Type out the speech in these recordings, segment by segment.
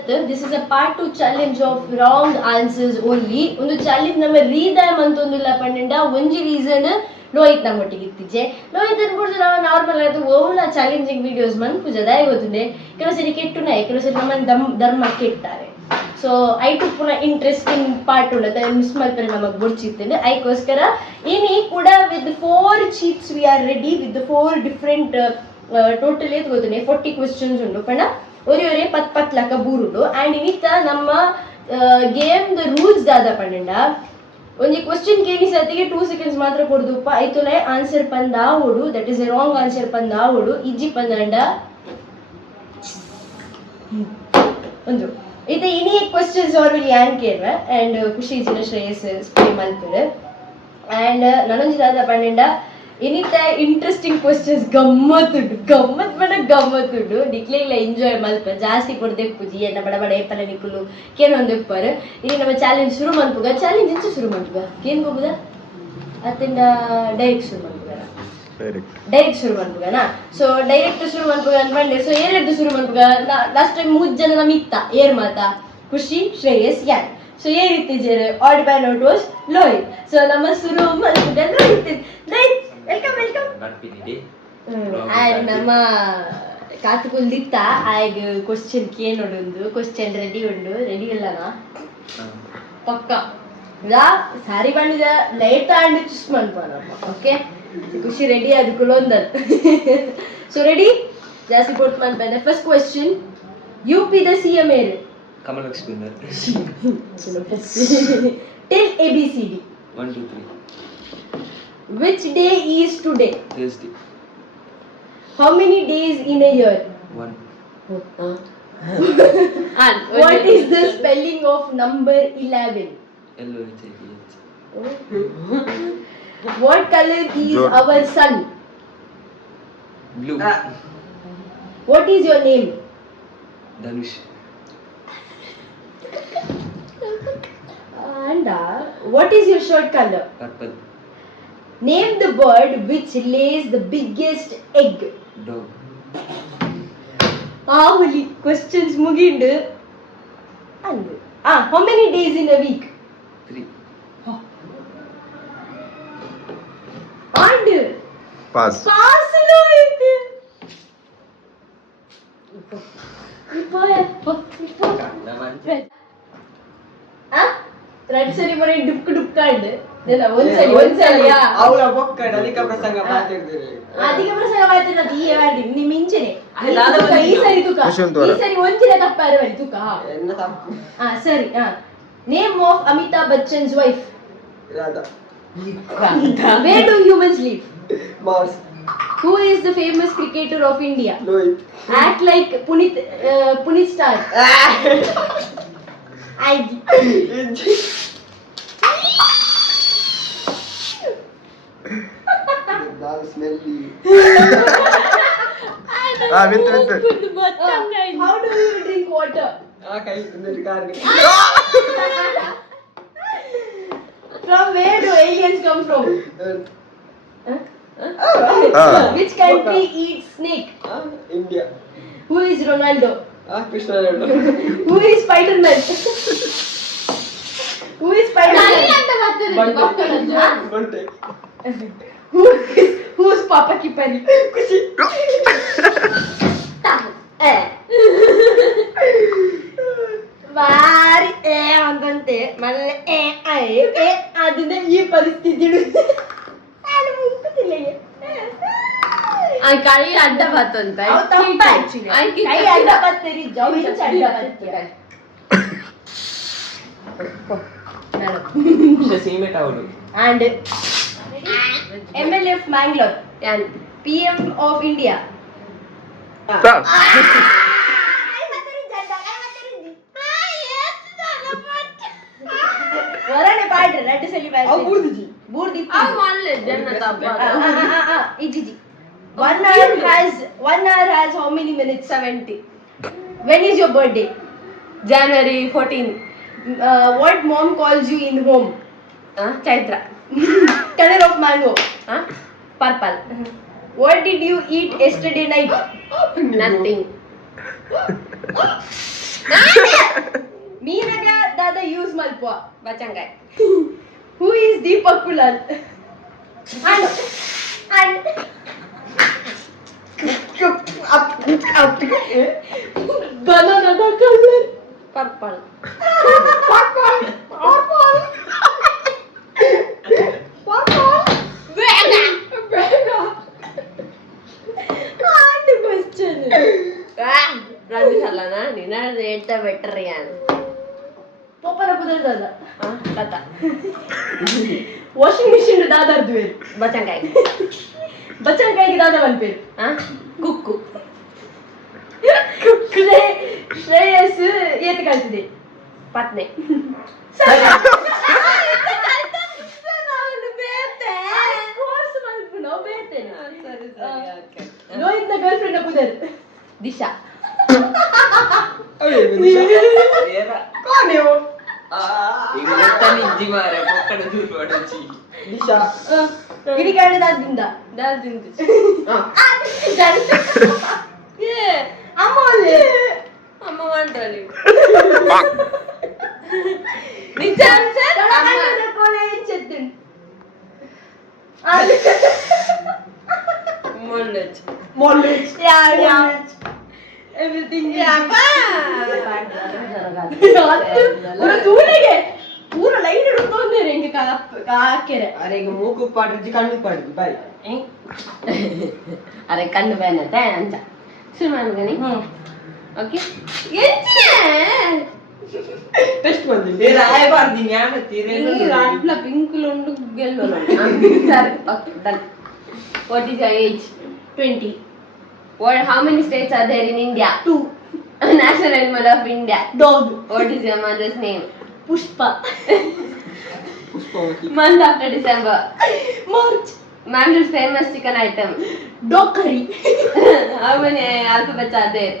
ಇವತ್ತು this is a part 2 challenge of wrong answers only. ಒಂದು challenge ನಮ್ಮ ರೀದಾಮ್ ಅಂತ ಒಂದಿಲ್ಲ ಪಂಡ ಒಂಜಿ ರೀಸನ್ ಲೋಹಿತ್ ನಮ್ಮೊಟ್ಟಿಗೆ ಇತ್ತೀಚೆ. ಲೋಹಿತ್ ಅನ್ಬಿಟ್ಟು ನಾವು ನಾರ್ಮಲ್ ಆಯ್ತು ಓವಳ ಚಾಲೆಂಜಿಂಗ್ ವಿಡಿಯೋಸ್ ಮನ್ ಪೂಜದಾಯ ಗೊತ್ತಿದೆ. ಕೆಲವು ಸರಿ ಕೆಟ್ಟುನಾಯಿ, ಕೆಲವು ಸರಿ ನಮ್ಮ ಧರ್ಮ ಕೆಟ್ಟಾರೆ. ಸೊ ಐಟು ಪುನಃ ಇಂಟ್ರೆಸ್ಟಿಂಗ್ ಪಾರ್ಟ್ ಉಳ್ಳತ್ತೆ ಮಿಸ್ ಮಾಡ್ತಾರೆ ನಮಗೆ ಬುಡ್ಚಿತ್ತೇನೆ. ಅದಕ್ಕೋಸ್ಕರ ಇನಿ ಕೂಡ with 4 chits we are ready with 4 different total ಏತ್ ಗೊತ್ತೇನೆ 40 ಕ್ವೆಶ್ಚನ್ಸ್ ಉಂಟು ಪಂಡ ಒರೇ 10 ಲಕ್ಕ ಬೂರುಂಡು. ಆ್ಯಂಡ್ ಇನ್ನಿತ್ತ ನಮ್ಮ ಗೇಮ್ ದ ರೂಲ್ಸ್ ದಾದ ಪಂಡ ಒಂಜಿ ಕ್ವಶನ್ ಕೇಳಿ ಸತಿಗೆ 2 ಸೆಕೆಂಡ್ಸ್ ಮಾತ್ರ ಕೊಡ್ದುಪ್ಪ ಐತುಲೆ ಆನ್ಸರ್ ಪಂದ ಆವೋಡು that is a wrong answer ಪಂದ ಆವೋಡು ಇಜ್ಜಿ ಪಂದಂಡ ಒಂದು ಇದು ಇನಿ ಕ್ವಶನ್ಸ್ ಅವ್ರು ಇಲ್ಲಿ ಯಾನ್ ಕೇಳ್ವ ಆ್ಯಂಡ್ ಖುಷಿ ಇಜಿನ ಶ್ರೇಯಸ್ ಸ್ಪೇ ಮಲ್ಪುಡು. ಆ್ಯಂಡ್ ನನೊಂಜಿ ದಾದ ಪಂಡ ಇನ್ನಿತ ಇಂಟ್ರೆಸ್ಟಿಂಗ್ ಕ್ವಶನ್ಸ್ ಗಮ್ಮತ್ ಗಮ್ಮತ್ತುಂಡು ನಿಕ್ಲೆಗ್ಲ ಎಂಜಾಯ್ ಮಲ್ಪ ಜಾಸ್ತಿ ಕೊಡ್ದೆಪ್ಪುಜಿ ಎನ್ನ ಬಡ ಬಡ ಏಪಲ ನಿಕ್ಕುಲು ಕೇನೊಂದೆಪ್ಪರು. ಇಲ್ಲಿ ನಮ್ಮ ಚಾಲೆಂಜ್ ಶುರು ಮನ್ಪುಗ. ಚಾಲೆಂಜ್ ಇಂಚ ಶುರು ಮನ್ಪುಗ ಕೇನ್ ಹೋಗುದ ಅತ್ತಿಂದ ಡೈರೆಕ್ಟ್ ಶುರು ಮನ್ಪುಗನ ಡೈರೆಕ್ಟ್ ಶುರು ಮನ್ಪುಗನ. ಸೊ ಡೈರೆಕ್ಟ್ ಶುರು ಮನ್ಪುಗ ಅನ್ಪಂಡೆ. ಸೊ ಏರೆಡ್ದು ಶುರು ಮನ್ಪುಗ ಲಾಸ್ಟ್ ಟೈಮ್ 3 ಜನ ನಮ್ ಇತ್ತ ಏರ್ ಮಾತಾ ಖುಷಿ ಶ್ರೇಯಸ್ ಯಾನ್. ಸೊ ಏರಿತ್ತಿಜೇರು ಆಡ್ ಬೈ ನೋಟ್ ವಾಸ್ ಲೋಹಿತ್. ಸೊ ನಮ್ಮ ಶುರು ಮನ್ಪುಗ ಲೋಹಿತ್ ವೆಲ್ಕಮ್. ಆ್ಯಂಡ್ ನಮ್ಮ ಕಾತುಕುಲ್ದಿತ್ತ ಆಯ್ಗ ಕ್ವಶನ್ ಕೇನೊಡೊಂದು ಕ್ವಶನ್ ರೆಡಿ ಉಂಡು. ರೆಡಿ ಇಲ್ಲನಾ ಪಕ್ಕ ಸಾರಿ ಬಂದಿದ ಲೈಟ್ ಆಂಡ್ ಚುಸ್ ಮನ್ಪ ನಮ್ಮ ಓಕೆ ಖುಷಿ ರೆಡಿ ಅದು ಕುಲೊಂದಲ್. ಸೊ ರೆಡಿ ಜಾಸ್ತಿ ಕೊಡ್ತು ಮನ್ಪ. ಫಸ್ಟ್ ಕ್ವಶನ್ UP ದ CM ಏರು Kamal Lakshmi. Tell ABCD. 1 2 3. Which day is today? Thursday. How many days in a year? 1. And what is the spelling of number 11? LOHITH. What color is our sun? Blue. What is your name? Dhanush. And what is your shirt color? Purple. Name the bird which lays the biggest egg. Dog. Avuli questions mugindu. And how many days in a week? 3. And Pass. pass lo idu. Ipo red ಸರಿ ಬರೀ Duke and ಒಂದ್ಸಲಿಯಾ ಅವಳ ಬೊಕ್ಕಡ ಅಧಿಕ ಪ್ರಸಂಗ ಮಾತಾಡ್ತೀರಿ. ಅಧಿಕ ಪ್ರಸಂಗ ಮಾತಾಡೋದು ಈ ಯಾರ್ಡಿ ನಿ ಮಿಂಚನೆ ಈ ಸರಿ ತುಕ ಈ ಸರಿ ಒಂಚಿನ ತಪ್ಪಾರು ಬರಿ ತುಕ ಎನ್ನ ತಪ್ಪು. ಸರಿ name of Amitabh Bachchan's wife. Radha. Where do humans live? Mars. Who is the famous cricketer of India? Lohith. Act like Punit star. ನಾನು ಸ್ಮೆಲ್ಲಿ. Vintu. How do you drink water? ಕೈ ಇಂದರಿ Carney. From where do aliens come from? Which country eats snake? India. Who is Ronaldo? Krishna Reddy. Who is Spider-Man? Who is Spider-Man? Bante. Who is Papa Kipari? ಖುಷಿ. ಬಾರಿ ಅಂತಂತೆ ಮಲ್ಲೆ ಅದನ್ನ ಈ ಪರಿಸ್ಥಿತಿ ಕೈ ಅಡ್ಡ ಬತ್ತಂತ ಕೈ ಅಡ್ಡ ಬತ್ತರಿ ಜೌಚ್ ಅಡ್ಡ ಬತ್ತೀರ ಸೀಮೆಟ್ ಅವಳು. and MLA of Mangalore and PM of India. ವರನೆ ಪಾಡ್ರೆ ರೆಡ್ ಸಲಿ ಅವು ಬೂರ್ದಿಜಿ. ಬೂರ್ದಿ ಅವ್ ಮಾಡ್ಲೆ ಜನ ತಪ್ಪ ಇಜ್ಜಿ 1 hour has how many minutes? 70. When is your birthday? January 14. What mom calls you in home? Chaitra. Color of mango? Purple. What did you eat yesterday night? Nothing. ಮೀನಗ ದಾದ ಯೂಸ್ ಮಲ್ಪುವ ಬಚಂಗಾಯ್. ಹೂ ಈಸ್ ದೀಪಕ್ ಕುಲಾಲ್ ಬನಾನದ colour purple. ರಂದು ಸಲನ ನಿನ್ನ ಹೇಳ್ತಾ ಬೆಟ್ರಿ ಅಂತ ಪಪ್ಪನ ಕುದುರೆ ದಾದ ಕಥ ವಾಷಿಂಗ್ ಮಿಷಿನ್ ದಾದರ್ದು ಬೇರು ಬಚಂಗಾಯ್. ಬಚ್ಚನ್ಕಾಯಿಗೆ ದಾದ ಮಲ್ಪೇರು ಕುಕ್ಕು. ಶ್ರೇಯಸ್ ಏತ್ ಕಲ್ತಿದೆ ಪತ್ನೆ. ಲೋಹಿತ್ನ ಗರ್ಲ್ ಫ್ರೆಂಡ್ ಕುದರ್ ದಿಶಾ. ದಿಶಾ ಗಿರಿಕಾಂಡದಿಂದ ದಾಲ್ ತಿಂದು ಅಮ್ಮ ಒಳ್ಳೆ ಅಮ್ಮ ಮಾಡ್ತಾಳೆ. ನಿಜ ಅನ್ಸರ್ ಕೋಲೆ ಎಂಚೆತ್ತಿನ್ ಮೊಳ್ಳೆಚ್ Knowledge. ಎವ್ರಿಥಿಂಗ್ ഒരു തൂണിಗೆ ಪೂರ ಲೈಟ್ ಇಡುತ್ತೋಂದೇರೆ ಹಿಂಗೆ ಕಾಕೆರೆ ಅರೆ ಈಗ ಮೂಕು ಪಾಡ್ರಿ ಕಣ್ಣು ಪಾಡ್ರಿ ಬಾಯ್ ಅರೆ ಕಣ್ಣು ಬೇನತ್ತೆ ಅಂತ ಸುಮ್ಮನೆ ಓಕೆ ಟೆಸ್ಟ್ ಬಂದಿದೆ ರಾಯಬಾರ್ದಿ ಜ್ಞಾನ అట్లా పింకులు ఉండు గెల్లో సరే okay done what is your age 20 how many states are there in India? 2 National animal of India. dog What is your mother's name? Pushpa Pushpavati Month after December. March Mangal's famous chicken item. dog curry How many alphabets are there?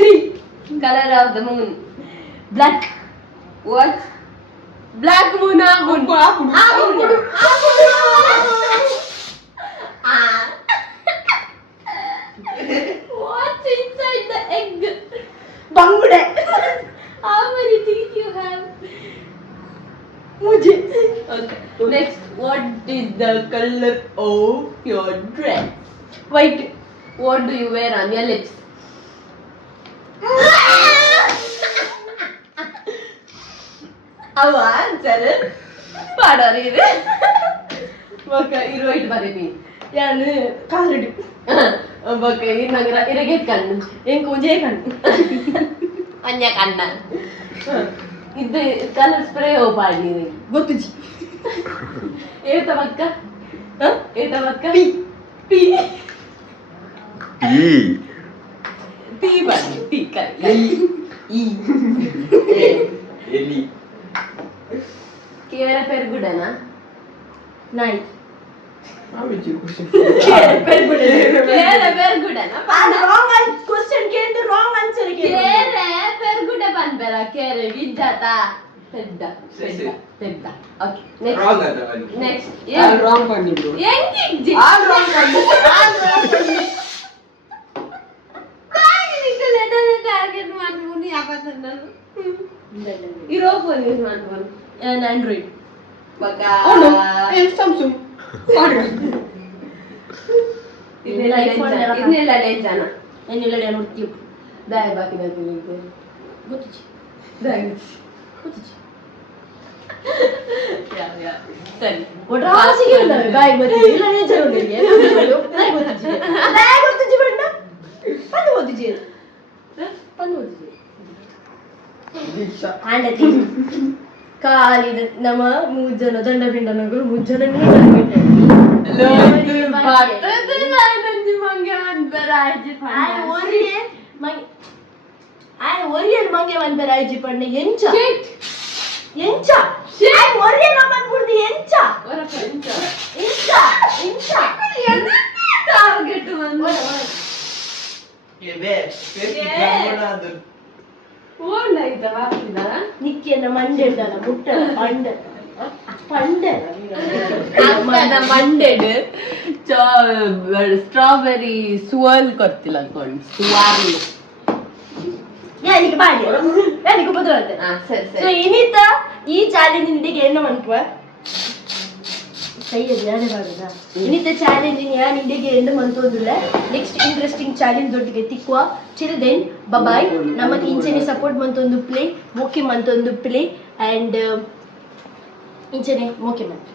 3 Color of the moon. black What? Black moon. What's inside the egg? bangude How many teeth you have? mujhe Okay. Next, what is the color of your dress? white What do you wear on your lips? Our answer is Padariru. Okay, you write Baripi. yani kaaradu Okay, you nagra irrigate kannu. enko je kan Anya kanna. Idu color spray ho paadi. ಗೊತ್ತುಜಿ Eta vakka? Eta vakka? P. ಈ P paadi. P correct. E. ಎಲಿ Kera pergudana. ನಾಯಿ ಆಮೇಲೆ ಖುಷಿ pergude Kera pergudana. wrong question ಕೇಳಿದ್ರೆ wrong answer Kera perguda banbera. Kera vijata. Pedda. Pedda. Okay. Next. Wrong ಅದ ಅದು Next. All wrong ಬಂದಿದ್ರು Yengi. All wrong ಬಂದಿದ್ರು Target ಮಾಡ್ಕೊಂಡು ಯಾಕಂತಂದ್ರು ಇರೋಫೋನ್ ಯೂಸ್ ಮಾಡ್ಕೊಂಡು and android ಬಗ ಅವನು ಸ್ಯಾಮ್ಸಂಗ್ ಇದನ್ನೆಲ್ಲ ಜನ ಏನಿಲ್ಲ ನೋಡ್ತೀವಿ ದಾಯ ಬಾಕಿ ಗೊತ್ತಿದೆ ಗೊತ್ತುಜಿ ದಾಯ ಗೊತ್ತುಜಿ ಸರಿ ಒಟ್ರಾಸಿಗೆ ಉಂಟವೆ ಬಾಯಿ ಗೊತ್ತಿದೆ ಇಲ್ಲ ನೇಚರ್ ಉಂಟಿಗೆ ನಾಯಿ ಗೊತ್ತುಜಿ ನಾಯಿ ಗೊತ್ತುಜಿ ಬೇಡ ಪಂದು ಗೊತ್ತುಜಿ ಪಂದು ಗೊತ್ತುಜಿ ದೀಕ್ಷಾ ಆಂಡತಿ ಕಾಲಿದ ನಮ್ಮ ಮೂಜನ ದಂಡ ಪಿಂಡನಗಳು ಮುಜ್ಜನ ಒರಿಯನ್ ಮಂಗೆ ಬಂದ ರಾಜಿ ಪಂಡ ಎಂಚ ಎಂಚ ಒರಿಯನ್ ಬಂದ್ಬಿಡ್ದು ಎಂಚ ಎಂಚ ಎಂಚ ಟಾರ್ಗೆಟ್ ಬಂದು ಓಡಾಯ್ತಾ ಬಾಕಿದ ನಿಕ್ಕಿಯನ್ನ ಮಂಡೆ ಉಂಟಲ್ಲ ಮುಟ್ಟ ಪಂಡ ಪಂಡ ಮಂಡೆಡ್ ಸ್ಟ್ರಾಬೆರಿ ಸುವಲ್ ಕೊಡ್ತಿಲ್ಲ ಅನ್ಕೊಂಡು ಸುವಾರ್ಲು ಯಾನಿಗೆ ಬಾಡಿ ಯಾನಿಗೆ ಬದಲಾಗುತ್ತೆ ಹಾ ಸರಿ ಸೊ ಸರಿ ಇನ್ನಿತ ಈ ಚಾಲೆಂಜ್ ನಿಂದಿಗೆ ಏನು ಅನ್ಪುವ ಸೈಯದ್ ಯಾರೇ ಬಾಗದ ಇನ್ನಿತ ಚಾಲೆಂಜ್ ಯಾನ್ ಇಂಡಿಗೆ ಎಂಡ್ ಮಂತೊಂದುಲ್ಲ ನೆಕ್ಸ್ಟ್ ಇಂಟ್ರೆಸ್ಟಿಂಗ್ ಚಾಲೆಂಜ್ ದೊಡ್ಡಿಗೆ ತಿಕ್ಕುವ ಚಿಲ್ ದೆನ್ ಬಾಯ್ ನಮಗೆ ಇಂಚೆನೆ ಸಪೋರ್ಟ್ ಮಂತೊಂದು ಪ್ಲೇ ಮೋಕೆ ಮಂತೊಂದು ಪ್ಲೇ ಅಂಡ್ ಇಂಚೆನೆ ಮೋಕೆ ಮಂತ್